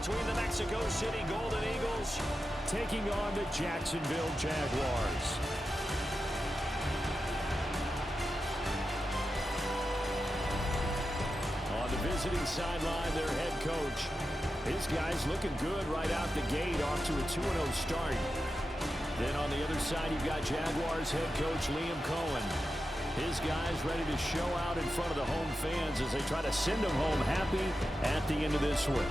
between the Mexico City Golden Eagles taking on the Jacksonville Jaguars. On the visiting sideline, their head coach. His guys looking good right out the gate, off to a 2-0 start. Then on the other side, you've got Jaguars head coach Liam Cohen. His guys ready to show out in front of the home fans as they try to send them home happy at the end of this win.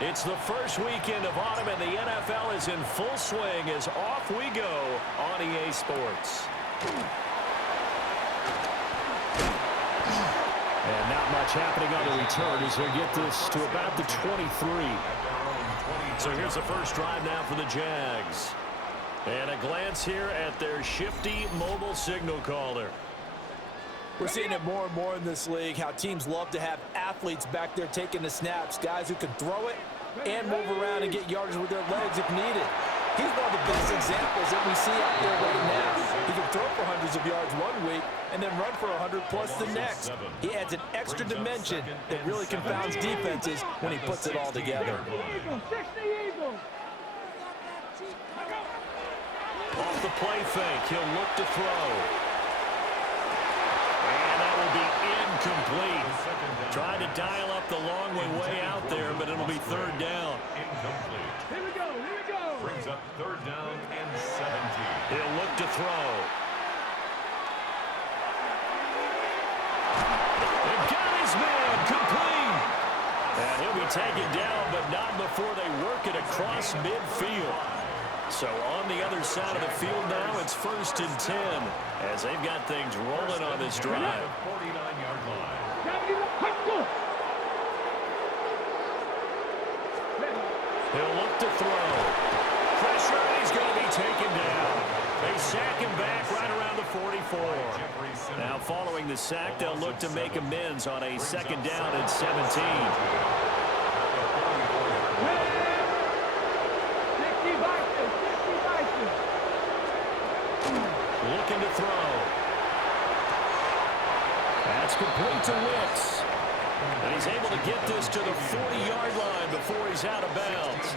It's the first weekend of autumn, and the NFL is in full swing as off we go on EA Sports. And not much happening on the return as they get this to about the 23. So here's the first drive now for the Jags. And a glance here at their shifty mobile signal caller. We're seeing it more and more in this league, how teams love to have athletes back there taking the snaps, guys who can throw it and move around and get yardage with their legs if needed. He's one of the best examples that we see out there right now. He can throw for hundreds of yards one week and then run for 100-plus the next. He adds an extra dimension that really confounds defenses when he puts it all together. Off the play fake, he'll look to throw. And that will be incomplete. Trying to dial up the long way out there, but it'll be third down. Here we go. Brings up third down and 17. He'll look to throw. And got his man complete. And he'll be taken down, but not before they work it across midfield. So on the other side of the field now, it's 1st and 10 as they've got things rolling on this drive. 49-yard line. He'll look to throw. Pressure, and he's going to be taken down. They sack him back right around the 44. Now following the sack, they'll look to make amends on a 2nd down and 17. Looking to throw. That's complete to Wicks. And he's able to get this to the 40-yard line before he's out of bounds.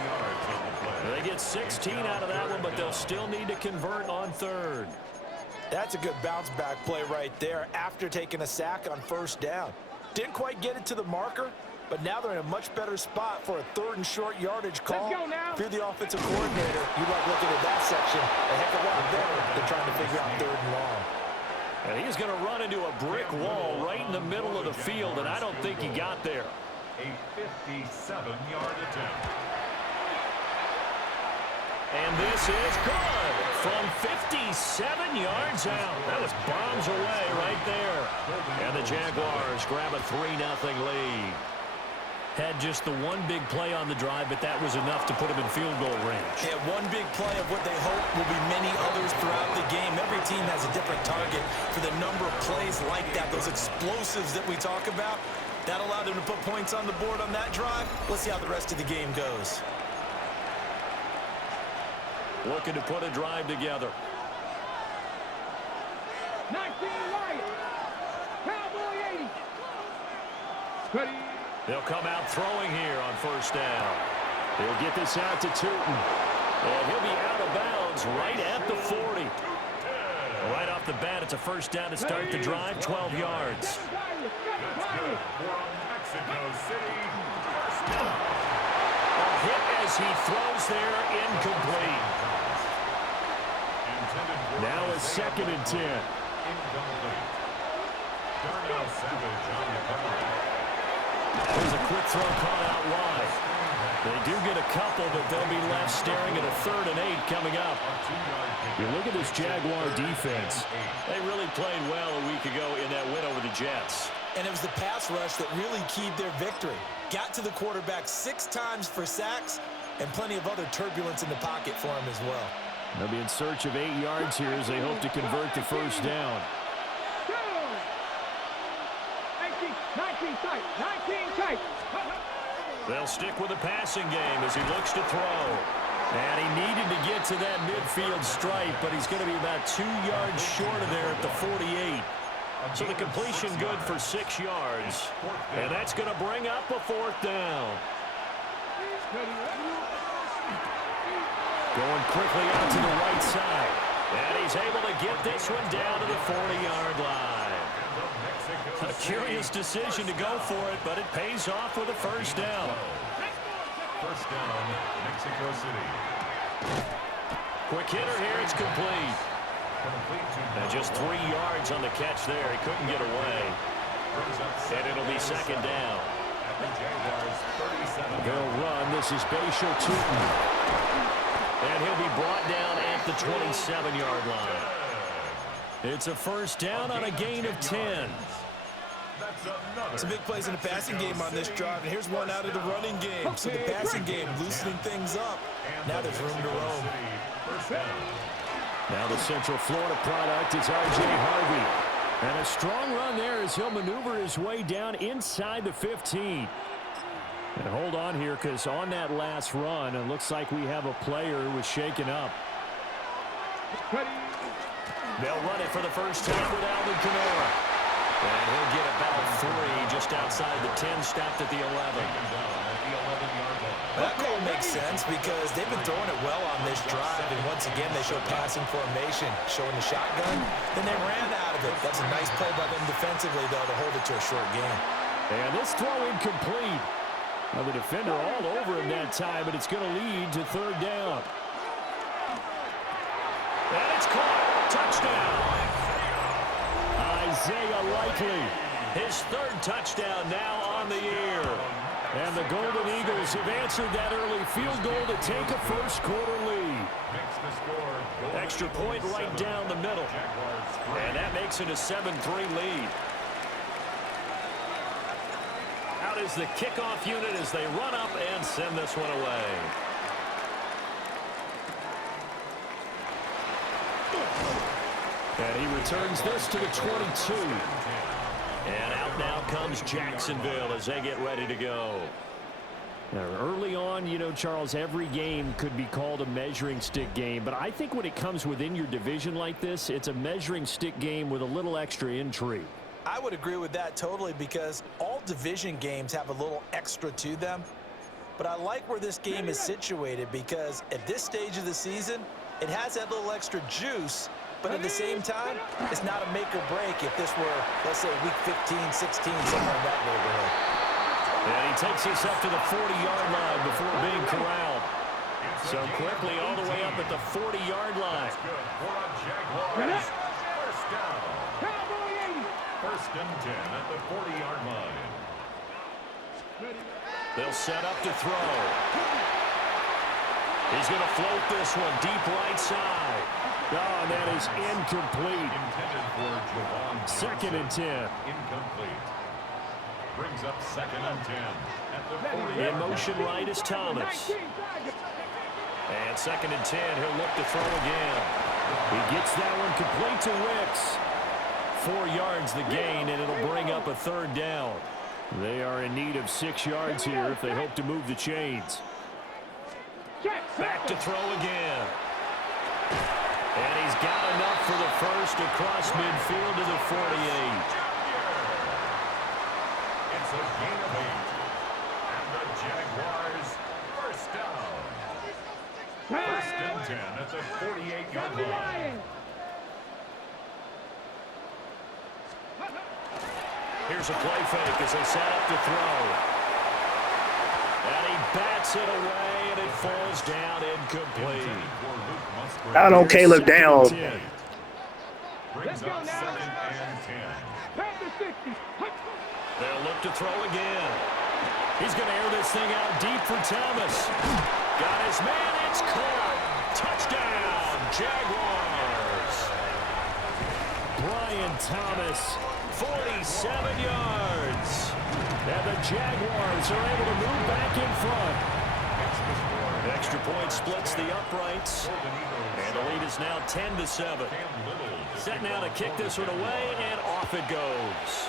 They get 16 out of that one, but they'll still need to convert on 3rd. That's a good bounce-back play right there after taking a sack on 1st down. Didn't quite get it to the marker, but now they're in a much better spot for a 3rd and short yardage call. If you're the offensive coordinator, you like looking at that section a heck of a lot better than trying to figure out 3rd and long. And he's going to run into a brick wall right in the middle of the field, and I don't think he got there. A 57-yard attempt. And this is good from 57 yards out. That was bombs away right there. And the Jaguars grab a 3-0 lead. Had just the one big play on the drive, but that was enough to put him in field goal range. Yeah, one big play of what they hope will be many others throughout the game. Every team has a different target for the number of plays like that, those explosives that we talk about. That allowed them to put points on the board on that drive. Let's see how the rest of the game goes. Looking to put a drive together. 19 Lions. Cowboy 80. Ready. They'll come out throwing here on 1st down. He'll get this out to Tootin. And he'll be out of bounds right at the 40. Right off the bat, it's a 1st down to start the drive, 12 yards. That's good for Mexico City. A hit as he throws there, incomplete. Now it's 2nd and 10. Incomplete. Darnell Savage on the cover. There's a quick throw caught out wide. They do get a couple, but they'll be left staring at a 3rd and 8 coming up. You look at this Jaguar defense. They really played well a week ago in that win over the Jets. And it was the pass rush that really keyed their victory. Got to the quarterback 6 times for sacks and plenty of other turbulence in the pocket for him as well. They'll be in search of 8 yards here as they hope to convert the 1st down. 19 tight. 19 tight. They'll stick with the passing game as he looks to throw. And he needed to get to that midfield stripe, but he's going to be about 2 yards short of there at the 48. So the completion good for 6 yards. And that's going to bring up a 4th down. Going quickly out to the right side. And he's able to get this one down to the 40-yard line. A curious decision to go for it, but it pays off with a 1st down. 1st down, Mexico City. Quick hitter here, it's complete. And just 3 yards on the catch there. He couldn't get away. And it'll be 2nd down. They'll run. This is Bashal Tootin. And he'll be brought down at the 27-yard line. It's a 1st down on a gain of 10. Some big plays in the passing game on this drive, and here's one out of the running game. So the passing game loosening things up. Now there's room to roam. Now the Central Florida product is R.J. Harvey. And a strong run there as he'll maneuver his way down inside the 15. And hold on here, because on that last run, it looks like we have a player who was shaken up. They'll run it for the first time with Alvin Kamara. And he'll get about 3 just outside the 10, stopped at the 11. That call makes sense because they've been throwing it well on this drive, and once again they show passing formation, showing the shotgun. Then they ran out of it. That's a nice play by them defensively, though, to hold it to a short game. And this throw incomplete. Now the defender all over him that time, but it's going to lead to 3rd down. And it's caught. Touchdown. Isaiah Likely. His 3rd touchdown now on the year. And the Golden Eagles have answered that early field goal to take a 1st quarter lead. Extra point right down the middle. And that makes it a 7-3 lead. Out is the kickoff unit as they run up and send this one away. And he returns this to the 22. And out now comes Jacksonville as they get ready to go. Now, early on, you know, Charles, every game could be called a measuring stick game. But I think when it comes within your division like this, it's a measuring stick game with a little extra intrigue. I would agree with that totally because all division games have a little extra to them. But I like where this game is situated because at this stage of the season, it has that little extra juice. But at the same time, it's not a make or break if this were, let's say, week 15, 16, somewhere in that neighborhood. And he takes us up to the 40-yard line before being corralled. So quickly all the way up at the 40-yard line. First down. 1st and 10 at the 40-yard line. They'll set up to throw. He's going to float this one deep right side. Oh, and that is incomplete. 2nd and 10. Incomplete. Brings up 2nd and 10 at the 40. In motion right is Thomas. And 2nd and 10, he'll look to throw again. He gets that one complete to Wicks. 4 yards the gain, and it'll bring up a 3rd down. They are in need of 6 yards here if they hope to move the chains. Back to throw again. And he's got enough for the 1st across midfield to the 48. It's a gain of 8. And the Jaguars, 1st down. 1st and 10 at the 48-yard line. Here's a play fake as they set up to throw. And he bats it away, and it falls down incomplete. Out on Caleb down. Brings up 2nd and 10. They'll look to throw again. He's going to air this thing out deep for Thomas. Got his man. It's caught. Touchdown, Jaguars. Brian Thomas, 47 yards. And the Jaguars are able to move back in front. Extra point splits the uprights. And the lead is now 10-7. Set now to kick this one away, and off it goes.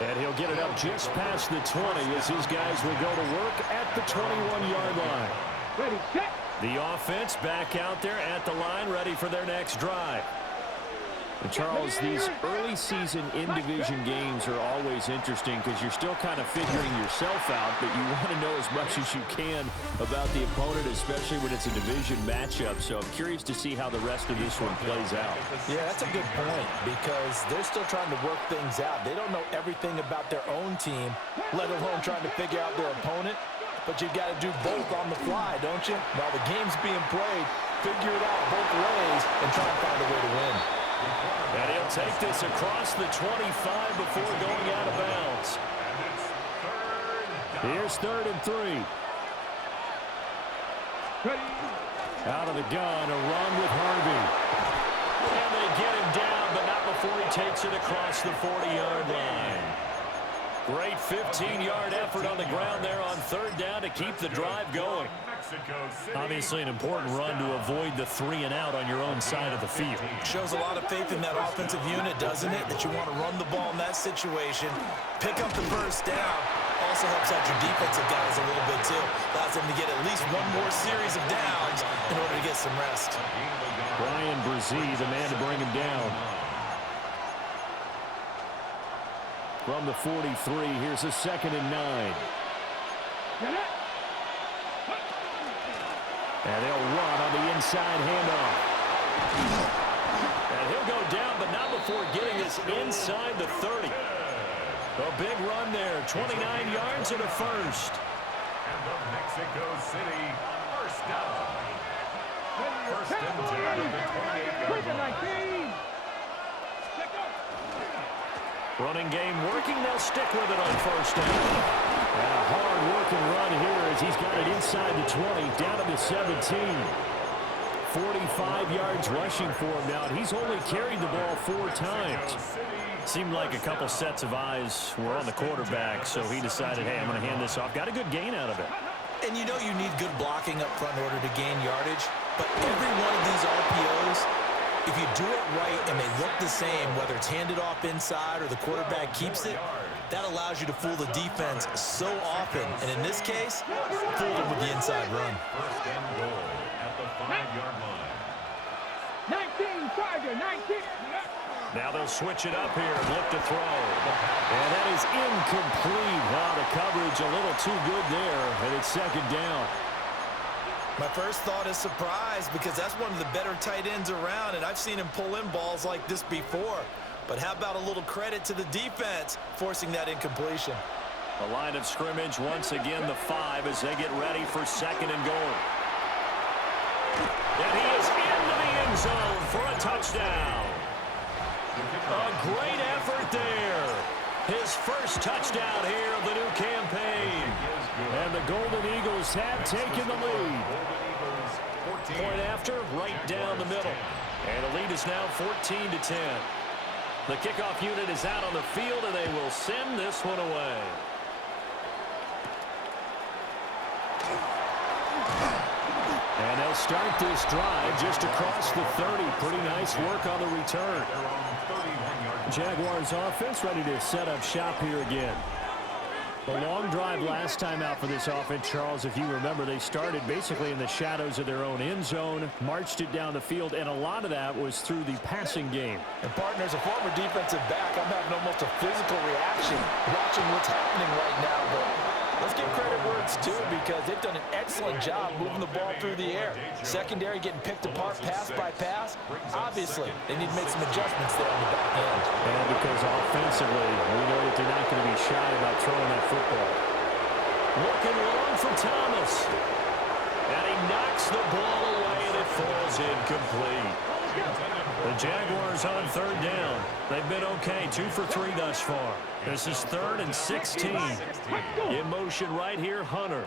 And he'll get it up just past the 20 as his guys will go to work at the 21-yard line. Ready, set. The offense back out there at the line, ready for their next drive. And Charles, these early season in-division games are always interesting because you're still kind of figuring yourself out, but you want to know as much as you can about the opponent, especially when it's a division matchup. So I'm curious to see how the rest of this one plays out. Yeah, that's a good point because they're still trying to work things out. They don't know everything about their own team, let alone trying to figure out their opponent. But you've got to do both on the fly, don't you? While the game's being played, figure it out both ways and try and find a way to win. And he'll take this across the 25 before going out of bounds. Here's 3rd and 3. Ready. Out of the gun, a run with Harvey. And they get him down, but not before he takes it across the 40-yard line. Great 15-yard effort on the ground there on 3rd down to keep the drive going. Obviously an important run to avoid the 3-and-out on your own side of the field. Shows a lot of faith in that offensive unit, doesn't it? That you want to run the ball in that situation, pick up the first down. Also helps out your defensive guys a little bit too. Allows them to get at least one more series of downs in order to get some rest. Brian Brzee, the man to bring him down. From the 43, here's a 2nd and 9. And they'll run on the inside handoff. And he'll go down, but not before getting this inside the 30. A big run there, 29 yards and a first. And the Mexico City first down. First and 10 at the 28-yard line. Running game working, they'll stick with it on 1st down. And a hard-working run here as he's got it inside the 20, down to the 17. 45 yards rushing for him now, and he's only carried the ball 4 times. Seemed like a couple sets of eyes were on the quarterback, so he decided, hey, I'm going to hand this off. Got a good gain out of it. And you know you need good blocking up front in order to gain yardage, but every one of these RPOs, if you do it right and they look the same, whether it's handed off inside or the quarterback keeps it, that allows you to fool the defense so often. And in this case, fooled them with the inside run. First and goal at the 5-yard line. 19, Tiger, 19. Now they'll switch it up here and look to throw. And that is incomplete. Wow, the coverage a little too good there, and it's 2nd down. My first thought is surprise because that's one of the better tight ends around, and I've seen him pull in balls like this before. But how about a little credit to the defense forcing that incompletion? The line of scrimmage once again the 5 as they get ready for 2nd and goal. And he is into the end zone for a touchdown. A great effort there. His first touchdown here of the new campaign. And the Golden Eagles have taken the lead. Point after, right down the middle. And the lead is now 14-10. The kickoff unit is out on the field, and they will send this one away. And they'll start this drive just across the 30. Pretty nice work on the return. Jaguars offense ready to set up shop here again. The long drive last time out for this offense, Charles, if you remember, they started basically in the shadows of their own end zone, marched it down the field, and a lot of that was through the passing game. And partners, a former defensive back, I'm having almost a physical reaction watching what's happening right now. But let's give credit where it's due because they've done an excellent job moving the ball through the air. Secondary getting picked apart pass by pass. Obviously, they need to make some adjustments there on the back end. And because offensively, we know that they're not going to be shy about throwing that football. Looking long for Thomas. And he knocks the ball away, and it falls incomplete. The Jaguars on 3rd down. They've been okay, 2 for 3 thus far. This is 3rd and 16. In motion right here, Hunter.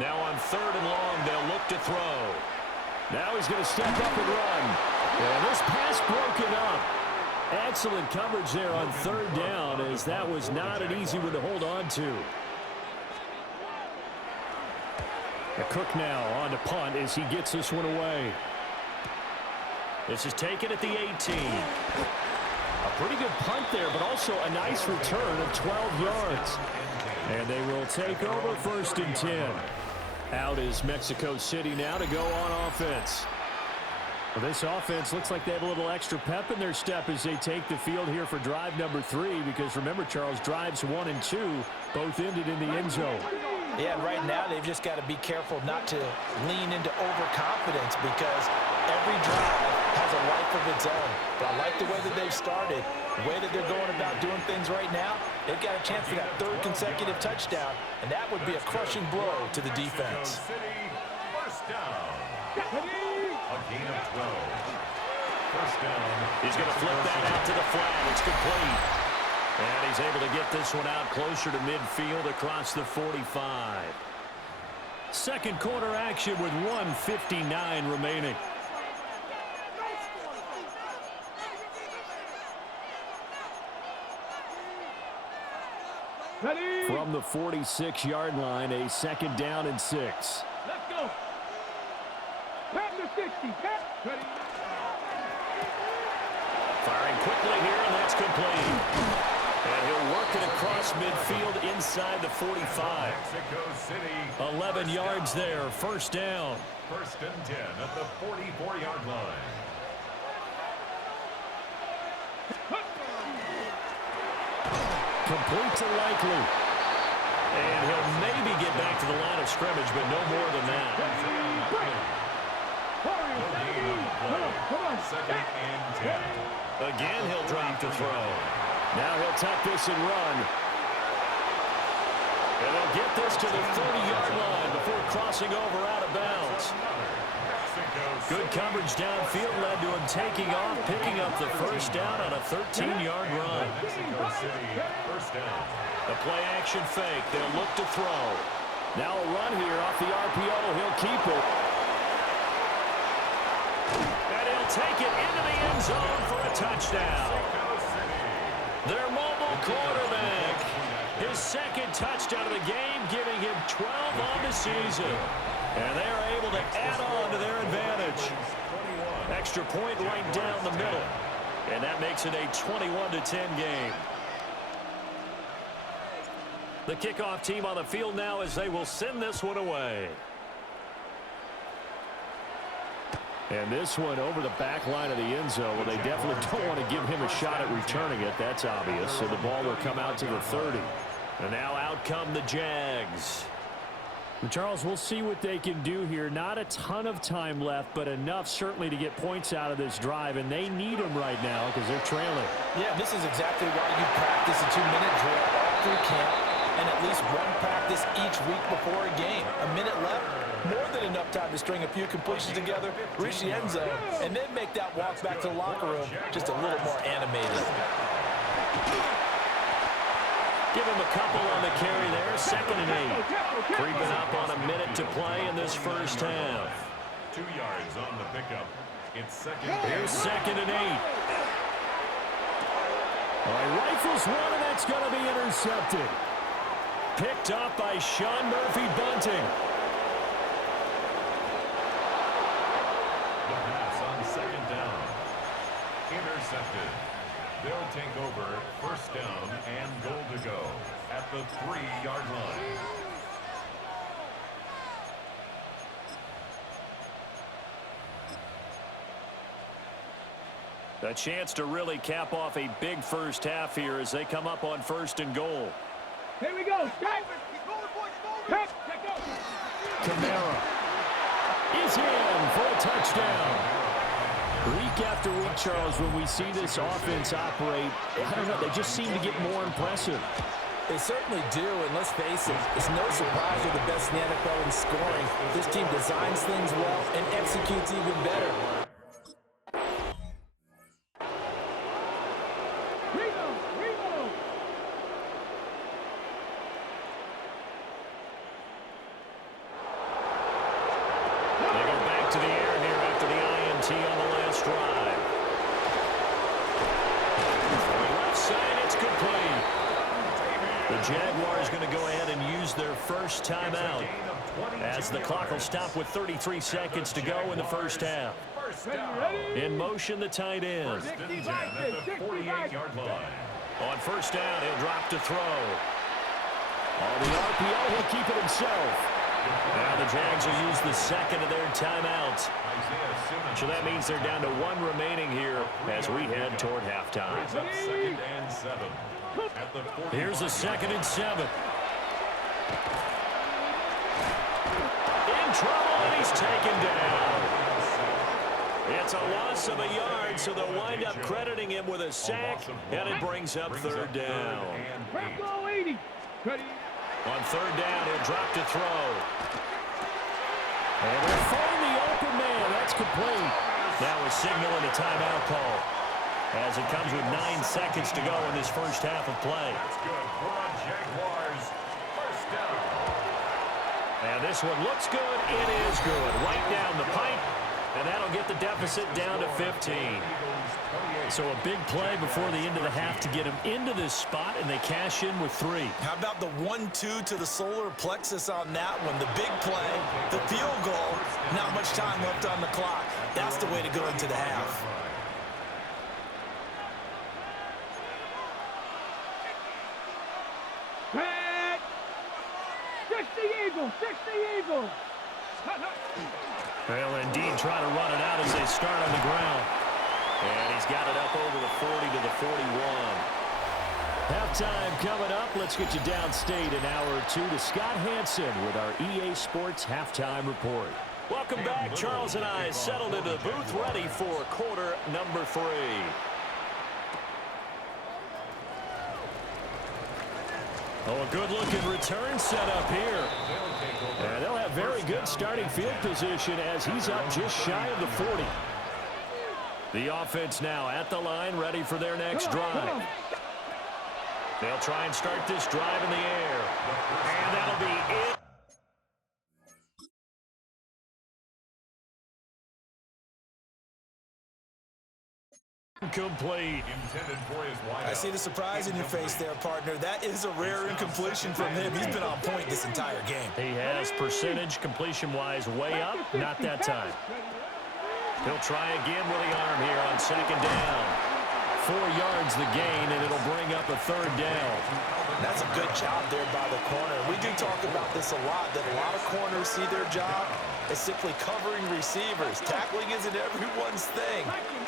Now on 3rd and long, they'll look to throw. Now he's going to step up and run. And this pass broken up. Excellent coverage there on 3rd down, as that was not an easy one to hold on to. Cook now on to punt as he gets this one away. This is taken at the 18. A pretty good punt there, but also a nice return of 12 yards. And they will take over 1st and 10. Out is Mexico City now to go on offense. Well, this offense looks like they have a little extra pep in their step as they take the field here for drive number 3, because remember, Charles, drives 1 and 2 both ended in the end zone. Yeah, and right now they've just got to be careful not to lean into overconfidence, because every drive has a life of its own. But I like the way that they've started, the way that they're going about doing things right now. They've got a chance for that 3rd consecutive touchdown, and that would be a crushing blow to the defense. First down. A gain of 12. First down. He's going to flip that out to the flat. It's complete. And he's able to get this one out closer to midfield across the 45. Second quarter action with 1:59 remaining. Ready. From the 46-yard line, a 2nd down and 6. Let's go. Pat the 60. Pat. Ready. Firing quickly here, and that's complete. And he'll work it across midfield inside the 45. Mexico City. 11 yards there, 1st down. 1st and 10 at the 44-yard line. Complete to Likely. And he'll maybe get back to the line of scrimmage, but no more than that. Come on. 2nd and 10. Again, he'll drop to throw. Now he'll tuck this and run. And they'll get this to the 30-yard line before crossing over out of bounds. Good coverage downfield led to him taking off, picking up the 1st down on a 13-yard run. Mexico City, 1st down. The play action fake. They'll look to throw. Now a run here off the RPO. He'll keep it. And he'll take it into the end zone for a touchdown. Their mobile quarterback. His 2nd touchdown of the game, giving him 12 on the season. And they are able to add on to their advantage. Extra point right down the middle. And that makes it a 21-10 game. The kickoff team on the field now as they will send this one away. And this one over the back line of the end zone. Well, they definitely don't want to give him a shot at returning it. That's obvious. So the ball will come out to the 30. And now out come the Jags. And Charles, we'll see what they can do here. Not a ton of time left, but enough certainly to get points out of this drive. And they need them right now because they're trailing. Yeah, this is exactly why you practice a 2-minute drill all through camp, and at least one practice each week before a game. A minute left, more than enough time to string a few completions together, reach the end zone, and then make that walk back to the locker room just a little more animated. Give him a couple on the carry there. 2nd and 8. Creeping up on a minute to play in this 1st half. 2 yards on the pickup. It's 2nd. Here's 2nd and 8. All right, rifles one, and that's going to be intercepted. Picked up by Sean Murphy-Bunting. The pass on 2nd down. Intercepted. They'll take over 1st down and goal to go at the 3-yard line. A chance to really cap off a big 1st half here as they come up on 1st and goal. Here we go. Cut. Kamara is in for a touchdown. Week after week, Charles, when we see this offense operate, I don't know, they just seem to get more impressive. They certainly do, and let's face it, it's no surprise they're the best in the NFL in scoring. This team designs things well and executes even better. Jaguars going to go ahead and use their 1st timeout as the clock will stop with 33 seconds to go in the 1st half. In motion, the tight end. First and 10 at the 48-yard line. On first down, he'll drop to throw. On the RPO, he'll keep it himself. Now the Jags will use the second of their timeouts. So that means they're down to one remaining here as we head toward halftime. Second and 7. Here's a 2nd and 7. In trouble, and he's taken down. It's a loss of a yard, so they'll wind up crediting him with a sack, and it brings up 3rd down. On 3rd down, he'll drop to throw. And they'll find the open man. That's complete. Now a signal and a timeout call, as it comes with 9 seconds to go in this first half of play. That's good for a Jaguars. First down. And this one looks good. It is good. Right down the pipe. And that'll get the deficit down to 15. So a big play before the end of the half to get him into this spot, and they cash in with 3. How about the 1-2 to the solar plexus on that one? The big play, the field goal, not much time left on the clock. That's the way to go into the half. Back. 60 Eagles, 60 Eagles. They'll indeed try to run it out as they start on the ground. And he's got it up over the 40 to the 41. Halftime coming up. Let's get you downstate an hour or two to Scott Hansen with our EA Sports Halftime Report. Welcome back. Charles and I settled into the booth ready for quarter number 3. Oh, a good-looking return set up here. And they'll have very good starting field position as he's up just shy of the 40. The offense now at the line, ready for their next drive. They'll try and start this drive in the air. And that'll be it. Complete. I see the surprise in your face there, partner. That is a rare incompletion from him. He's been on point this entire game. He has percentage completion-wise way up. Not that time. He'll try again with the arm here on 2nd down. 4 yards the gain, and it'll bring up a 3rd down. That's a good job there by the corner. We do talk about this a lot, that a lot of corners see their job as simply covering receivers. Tackling isn't everyone's thing.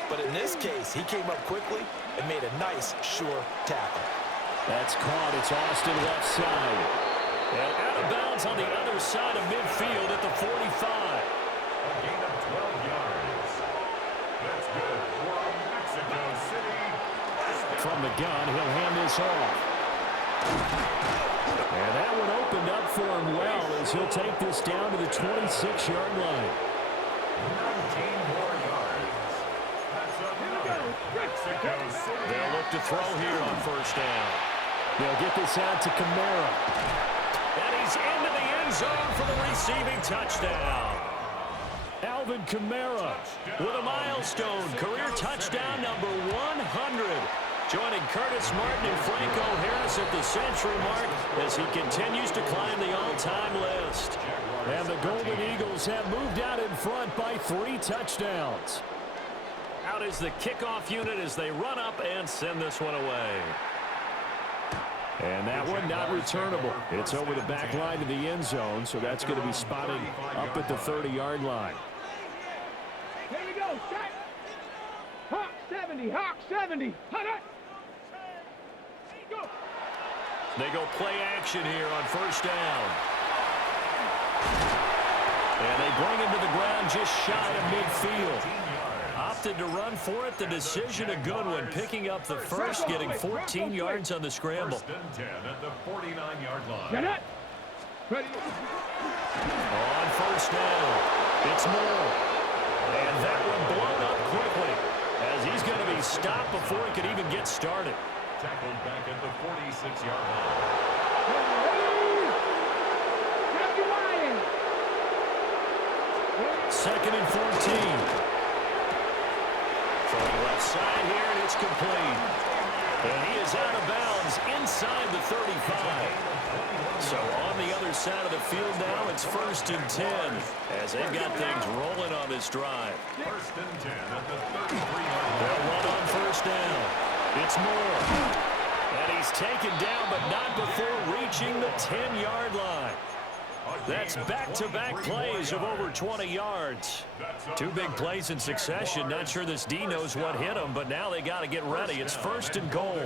But in this case, he came up quickly and made a nice, sure tackle. That's caught. It's Austin left side. And out of bounds on the other side of midfield at the 45. A gain of 12 yards. That's good for Mexico City. From the gun, he'll hand this off. And that one opened up for him well as he'll take this down to the 26-yard line. 19 more yards. That's another Mexico City. They'll look to throw here on 1st down. They'll get this out to Kamara. And he's into the end zone for the receiving touchdown. Alvin Kamara with a milestone career touchdown number 100. Joining Curtis Martin and Franco Harris at the century mark as he continues to climb the all-time list. And the Golden Eagles have moved out in front by 3 touchdowns. Out is the kickoff unit as they run up and send this one away. And that one not returnable. It's over the back line to the end zone, so that's going to be spotted up at the 30-yard line. Here we go, set. Hawk 70, Hawk 70. Hut. Go. They go play action here on 1st down. And they bring him to the ground just shy of midfield. Opted to run for it. The decision a good one. Picking up the first, getting 14 yards on the scramble. 1st and 10 at the 49-yard line. Get it. Ready. On 1st down, it's Moore. And that one blown up quickly as he's going to be stopped before he could even get started. Tackled back at the 46-yard line. 2nd and 14. From left side here, and it's complete. And he is out of bounds inside the 35. So on the other other side of the field now, it's 1st and 10 as they've got things rolling on this drive. 1st and 10 at the 33-yard line. They'll run on 1st down. It's Moore. And he's taken down, but not before reaching the 10-yard line. That's back-to-back plays of over 20 yards. 2 big plays in succession. Not sure this D knows what hit him, but now they got to get ready. It's 1st and goal.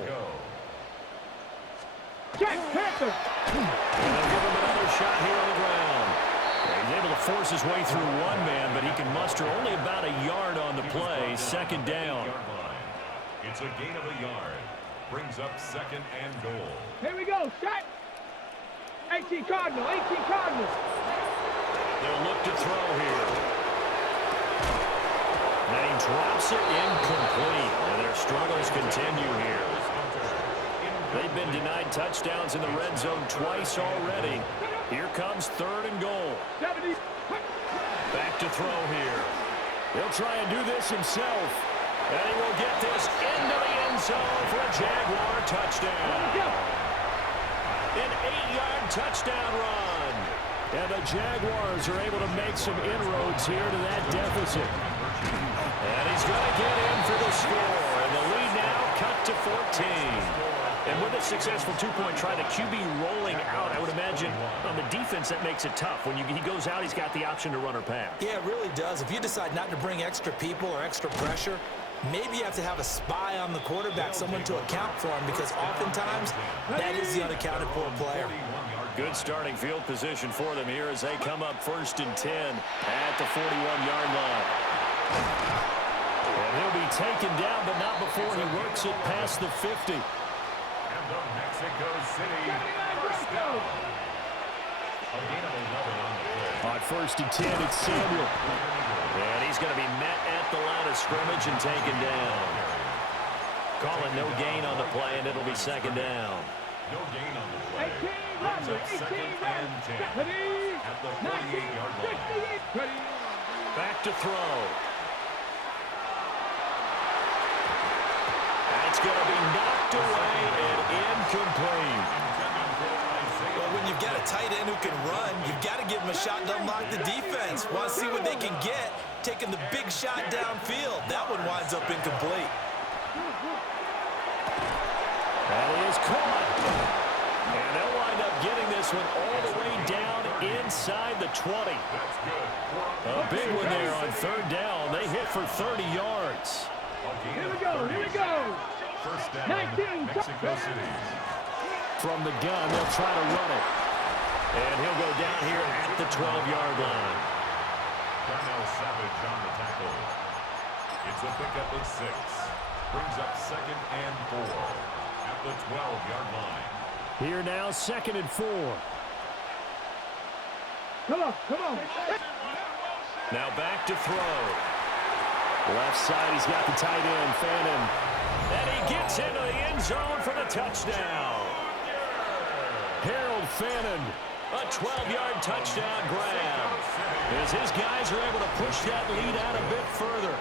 Jack Panther. And they'll give him another shot here on the ground. He's able to force his way through one man, but he can muster only about a yard on the play. 2nd down. It's a gain of a yard. Brings up 2nd and goal. Here we go, shot. 18 Cardinal, 18 Cardinal. They'll look to throw here. And he drops it incomplete. And their struggles continue here. They've been denied touchdowns in the red zone twice already. Here comes 3rd and goal. 70. Back to throw here. He'll try and do this himself. And he will get this into the end zone for a Jaguar touchdown. An 8-yard touchdown run. And the Jaguars are able to make some inroads here to that deficit. And he's going to get in for the score. And the lead now cut to 14. And with a successful 2-point try, the QB rolling out, I would imagine on the defense that makes it tough. When he goes out, he's got the option to run or pass. Yeah, it really does. If you decide not to bring extra people or extra pressure, maybe you have to have a spy on the quarterback, someone to account for him, because oftentimes that is the unaccounted for player. Good starting field position for them here as they come up 1st and 10 at the 41-yard line. And he'll be taken down, but not before he works it past the 50. And the Mexico City 1st down. A gain of 11 on the play. On 1st and 10, it's Samuel. And he's going to be met at the line of scrimmage and taken down. Calling no gain on the play, and it'll be 2nd down. No gain on the play. Brings up 2nd and 10 at the 48-yard line. Back to throw. That's going to be knocked away and incomplete. Well, when you've got a tight end who can run, you've got to give him a shot to unlock the defense. Want to see what they can get, taking the big shot downfield. That one winds up incomplete. That is caught. And they'll wind up getting this one all the way down inside the 20. A big one there on 3rd down. They hit for 30 yards. Here we go, here we go. 1st down, Mexico City. From the gun, they'll try to run it. And he'll go down here at the 12-yard line. Darnell Savage on the tackle. It's a pickup of 6. Brings up 2nd and 4 at the 12-yard line. Here now, 2nd and 4. Come on, come on. Now back to throw. Left side, he's got the tight end, Fannin. And he gets into the end zone for the touchdown. Harold Fannin, a 12-yard touchdown grab. As his guys are able to push that lead out a bit further.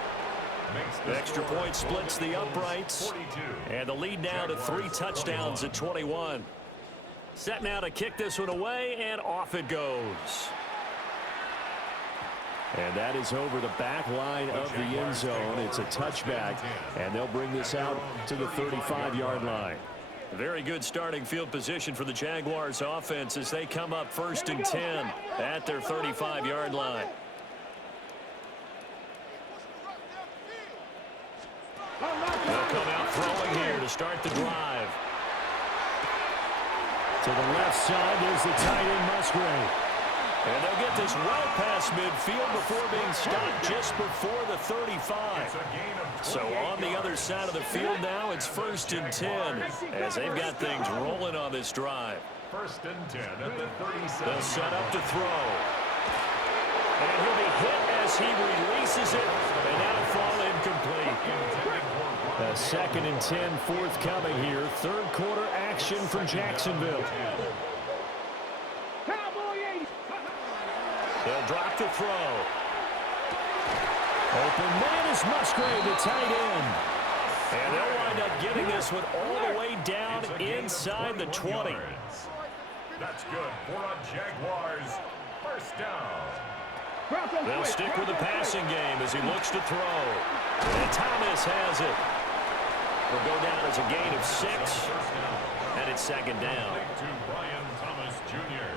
The extra point splits the uprights. And the lead now to 3 touchdowns at 21. Set now to kick this one away, and off it goes. And that is over the back line of the end zone. It's a touchback, and they'll bring this out to the 35-yard line. Very good starting field position for the Jaguars offense as they come up 1st and 10 at their 35-yard line. They'll come out throwing here to start the drive. To the left side, there's the tight end Musgrave. And they'll get this well past midfield before being stopped just before the 35. So on the other side of the field now, it's 1st and 10 as they've got things rolling on this drive. 1st and 10 at the 37. They'll set up to throw. And he'll be hit as he releases it, and that'll fall incomplete. A 2nd and 10 forthcoming here. 3rd quarter action from Jacksonville. They'll drop to throw. Open man is Musgrave, the tight end. And they'll wind up getting this one all the way down inside the 20. That's good for a Jaguars first down. They'll stick with the passing game as he looks to throw. And Thomas has it. Will go down as a gain of 6. And it's second down. To Brian Thomas Jr.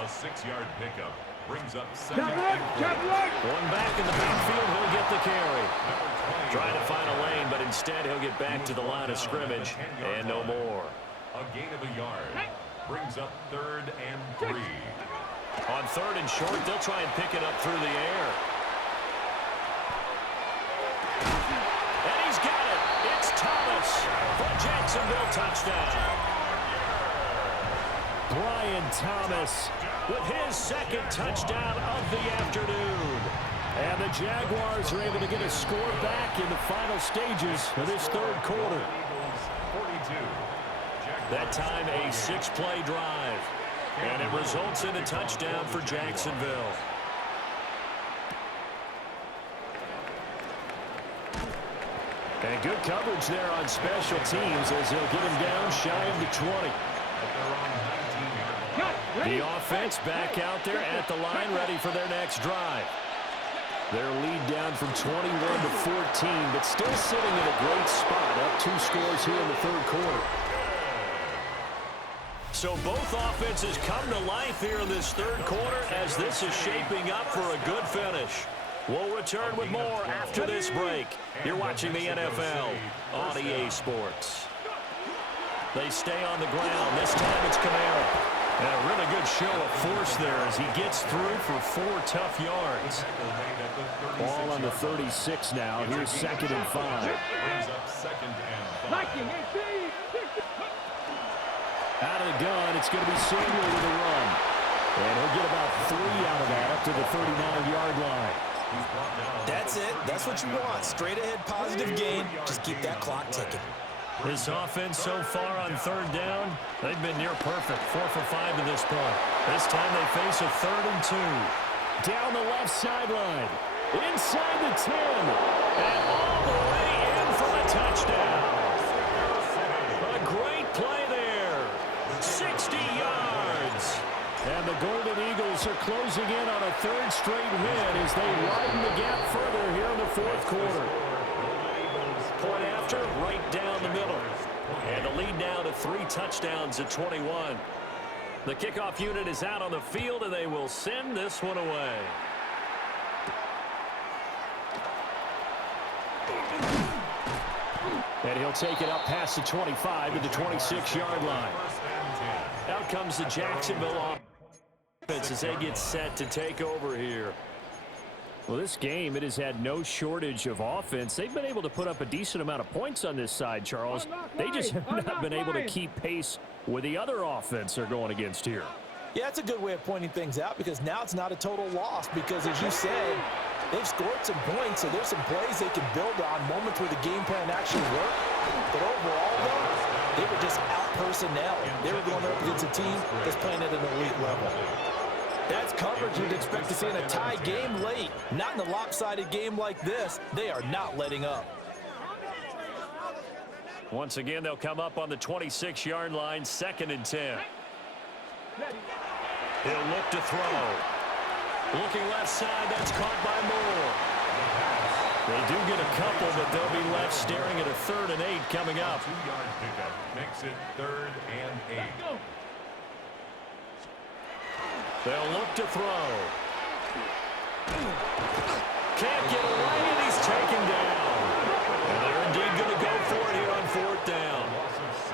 A 6-yard pickup brings up second and 4. One back in the backfield, he'll get the carry. Trying to find a lane, but instead he'll get back to the line of scrimmage and no more. A gain of a yard brings up 3rd and 3. On 3rd and short, they'll try and pick it up through the air. And he's got it. It's Thomas for Jacksonville touchdown. Brian Thomas with his second touchdown of the afternoon. And the Jaguars are able to get a score back in the final stages of this 3rd quarter. 42. That time a 6-play drive. And it results in a touchdown for Jacksonville. And good coverage there on special teams as they'll get him down shy of the 20. The offense back out there at the line ready for their next drive. Their lead down from 21 to 14, but still sitting in a great spot, up 2 scores here in the 3rd quarter. So both offenses come to life here in this 3rd quarter as this is shaping up for a good finish. We'll return with more after this break. You're watching the NFL on EA Sports. They stay on the ground. This time it's Kamara. And a really good show of force there as he gets through for 4 tough yards. Ball on the 36 now. Here's 2nd and 5. Out of the gun, it's going to be Samuel with a run. And he'll get about 3 out of that up to the 39-yard line. That's it. That's what you want. Straight ahead positive gain. Just keep that clock ticking. This offense so far on 3rd down, they've been near perfect. 4 for 5 to this point. This time they face a 3rd and 2. Down the left sideline. Inside the 10. And all the way in for a touchdown. A great play there. 60 yards. And the Golden Eagles are closing in on a 3rd straight win as they widen the gap further here in the 4th quarter. Point after, right down the middle. And the lead now to 3 touchdowns at 21. The kickoff unit is out on the field, and they will send this one away. And he'll take it up past the 25 to the 26-yard line. Out comes the Jacksonville offense as they get set to take over here. Well, this game, it has had no shortage of offense. They've been able to put up a decent amount of points on this side, Charles. They just have not been able to keep pace with the other offense they're going against here. Yeah, that's a good way of pointing things out because now it's not a total loss because, as you said, they've scored some points, so there's some plays they can build on, moments where the game plan actually worked. But overall, though, they were just out-personnel. They were going up against a team that's playing at an elite level. That's coverage you'd expect to see in a tie game late. Not in a lopsided game like this. They are not letting up. Once again, they'll come up on the 26-yard line, 2nd and 10. He'll look to throw. Looking left side, that's caught by Moore. They do get a couple, but they'll be left staring at a 3rd and 8 coming up. 2-yard pickup makes it 3rd and 8. They'll look to throw. Can't get away, and he's taken down. And they're indeed going to go for it here on 4th down.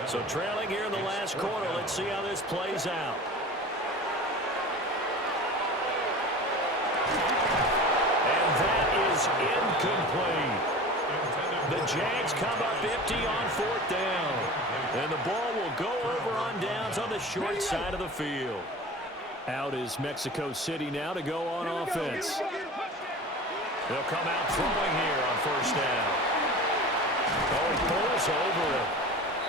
So trailing here in the last quarter. Let's see how this plays out. And that is incomplete. The Jags come up empty on 4th down. And the ball will go over on downs on the short side of the field. Out is Mexico City now to go on offense. They'll come out throwing here on 1st down. Oh, he pulls over it.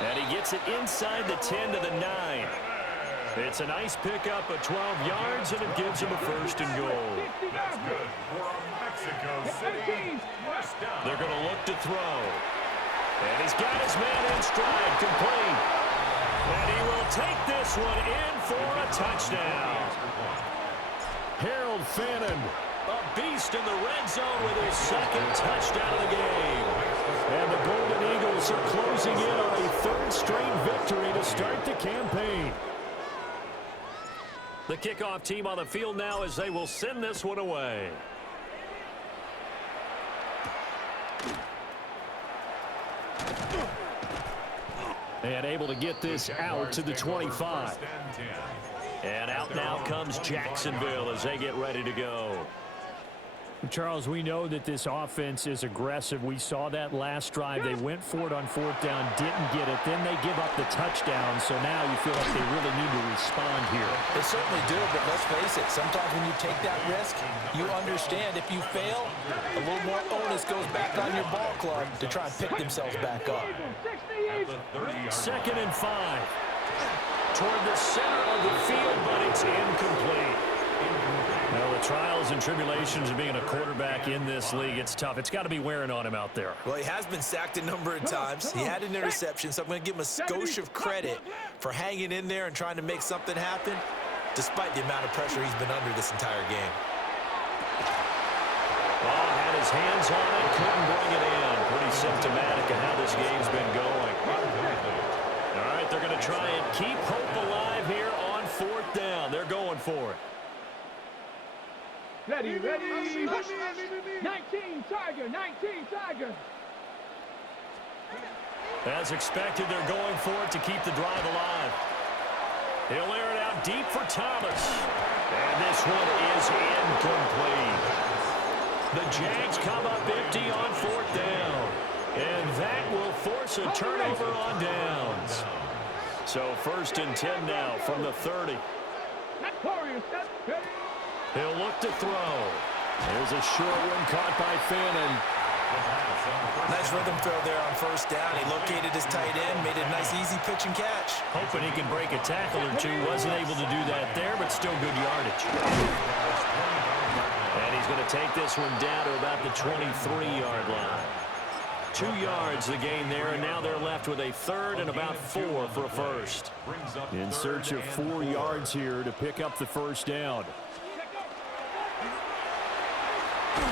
And he gets it inside the 10 to the 9. It's a nice pickup of 12 yards, and it gives him a 1st and goal. That's good for Mexico City. First down. They're going to look to throw. And he's got his man in stride, complete. And he will take this one in for a touchdown. Harold Fannin, a beast in the red zone with his second touchdown of the game. And the Golden Eagles are closing in on a third straight victory to start the campaign. The kickoff team on the field now as they will send this one away. And able to get this out to the 25. And out now comes Jacksonville as they get ready to go. Charles, we know that this offense is aggressive. We saw that last drive. They went for it on fourth down, didn't get it. Then they give up the touchdown. So now you feel like they really need to respond here. They certainly do, but let's face it. Sometimes when you take that risk, you understand if you fail, a little more onus goes back on your ball club to try and pick themselves back up. 2nd and 5. Toward the center of the field, but it's incomplete. Well, the trials and tribulations of being a quarterback in this league, it's tough. It's got to be wearing on him out there. Well, he has been sacked a number of times. He had an interception, so I'm going to give him a skosh of credit for hanging in there and trying to make something happen, despite the amount of pressure he's been under this entire game. Well, had his hands on it, couldn't bring it in. Pretty symptomatic of how this game's been going. All right, they're going to try and keep hope alive here on fourth down. They're going for it. Ready. 19, Tiger. 19, Tiger. As expected, they're going for it to keep the drive alive. He'll air it out deep for Thomas. And this one is incomplete. The Jags come up empty on fourth down. And that will force a turnover on downs. So 1st and 10 now from the 30. He'll look to throw. There's a short one caught by Fannin. Nice rhythm throw there on first down. He located his tight end, made a nice easy pitch and catch. Hoping he can break a tackle or two. Wasn't able to do that there, but still good yardage. And he's going to take this one down to about the 23-yard line. 2 yards the gain there, and now they're left with a 3rd and about 4 for a first. In search of 4 yards here to pick up the first down. And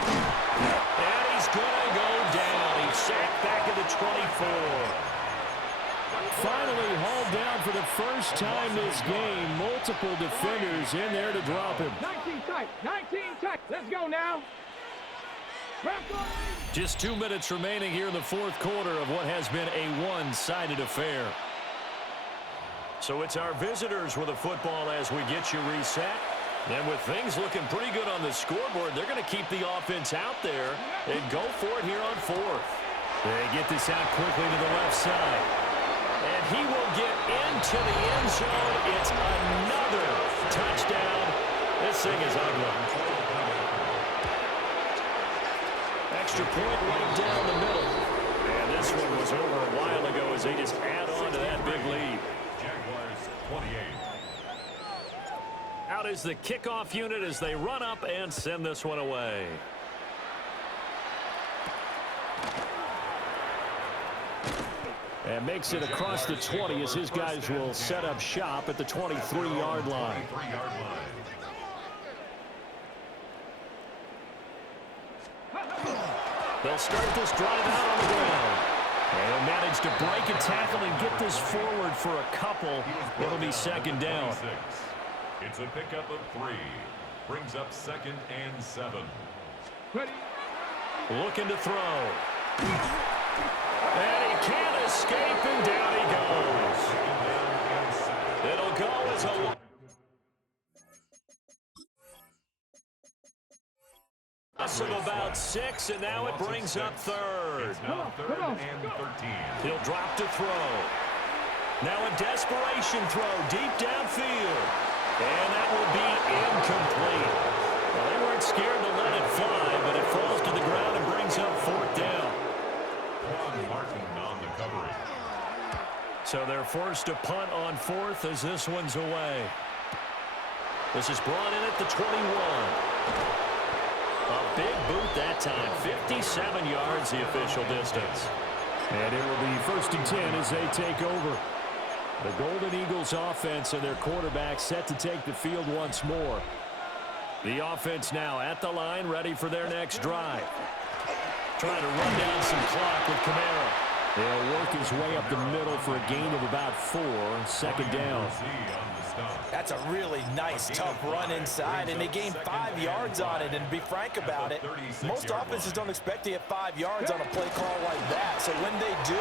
he's going to go down. He's sacked back at the 24. Finally hauled down for the first time this game. Multiple defenders in there to drop him. 19 tight. Let's go now. Just 2 minutes remaining here in the fourth quarter of what has been a one-sided affair. So it's our visitors with the football as we get you reset. And with things looking pretty good on the scoreboard, they're going to keep the offense out there and go for it here on fourth. They get this out quickly to the left side. And he will get into the end zone. It's another touchdown. This thing is ugly. Extra point right down the middle. And this one was over a while ago as they just add on to that big lead. Jaguars 28. Out is the kickoff unit as they run up and send this one away. And makes it across the 20 as his guys will set up shop at the 23-yard line. They'll start this drive out on the ground. And they'll manage to break a tackle and get this forward for a couple. It'll be 2nd down. It's a pickup of 3. Brings up 2nd and 7. Looking to throw. And he can't escape, and down he goes. It'll go as a loss of about 6, and now it brings up 3rd. It's now 3rd and 13. He'll drop to throw. Now a desperation throw deep downfield. And that will be incomplete. Well, they weren't scared to let it fly, but it falls to the ground and brings up 4th down. Martin on the coverage. So they're forced to punt on 4th as this one's away. This is brought in at the 21. A big boot that time. 57 yards the official distance. And it will be 1st and 10 as they take over. The Golden Eagles offense and their quarterback set to take the field once more. The offense now at the line, ready for their next drive. Trying to run down some clock with Kamara. They'll work his way up the middle for a gain of about 4. Second down. That's a really nice, tough run inside, and they gained 5 yards on it. And to be frank about it, most offenses don't expect to get 5 yards on a play call like that. So when they do,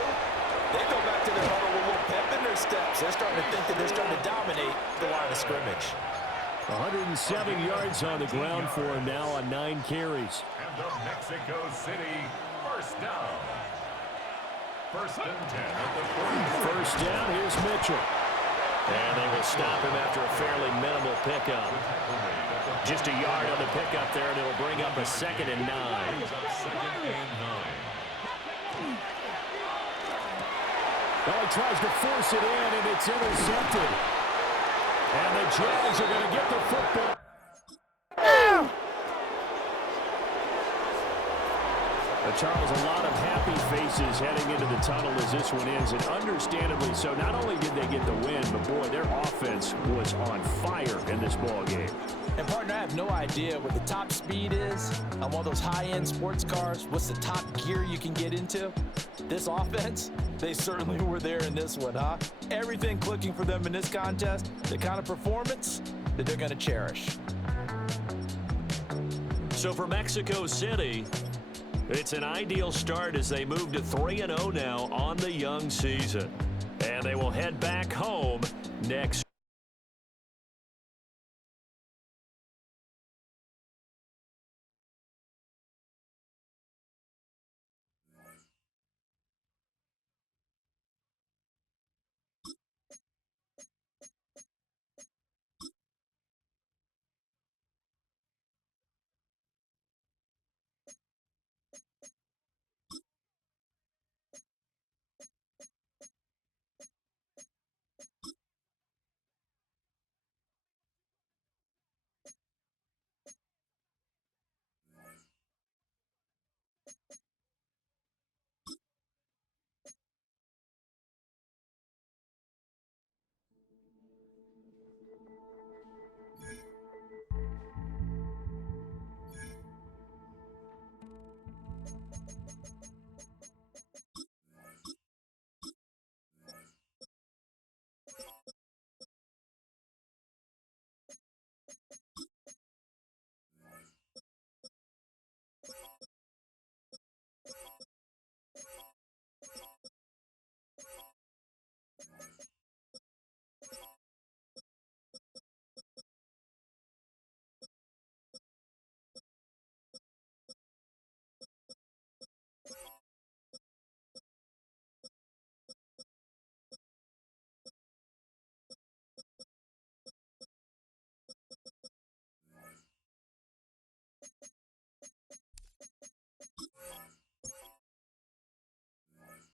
they go back to their huddle with a little pep in their steps. They're starting to think that they're starting to dominate the line of scrimmage. 107 yards on the ground for him now on 9 carries. And the Mexico City first down. First and 10 at the 40. First down, here's Mitchell. And they will stop him after a fairly minimal pickup. Just a yard on the pickup there, and it'll bring up a 2nd and 9. Well, he tries to force it in, and it's intercepted. And the Jags are going to get the football. Charles, a lot of happy faces heading into the tunnel as this one ends, and understandably so. Not only did they get the win, but boy, their offense was on fire in this ball game. And partner, I have no idea what the top speed is on one of those high-end sports cars. What's the top gear you can get into? This offense, they certainly were there in this one, huh? Everything clicking for them in this contest, the kind of performance that they're going to cherish. So for Mexico City, it's an ideal start as they move to 3-0 now on the young season. And they will head back home next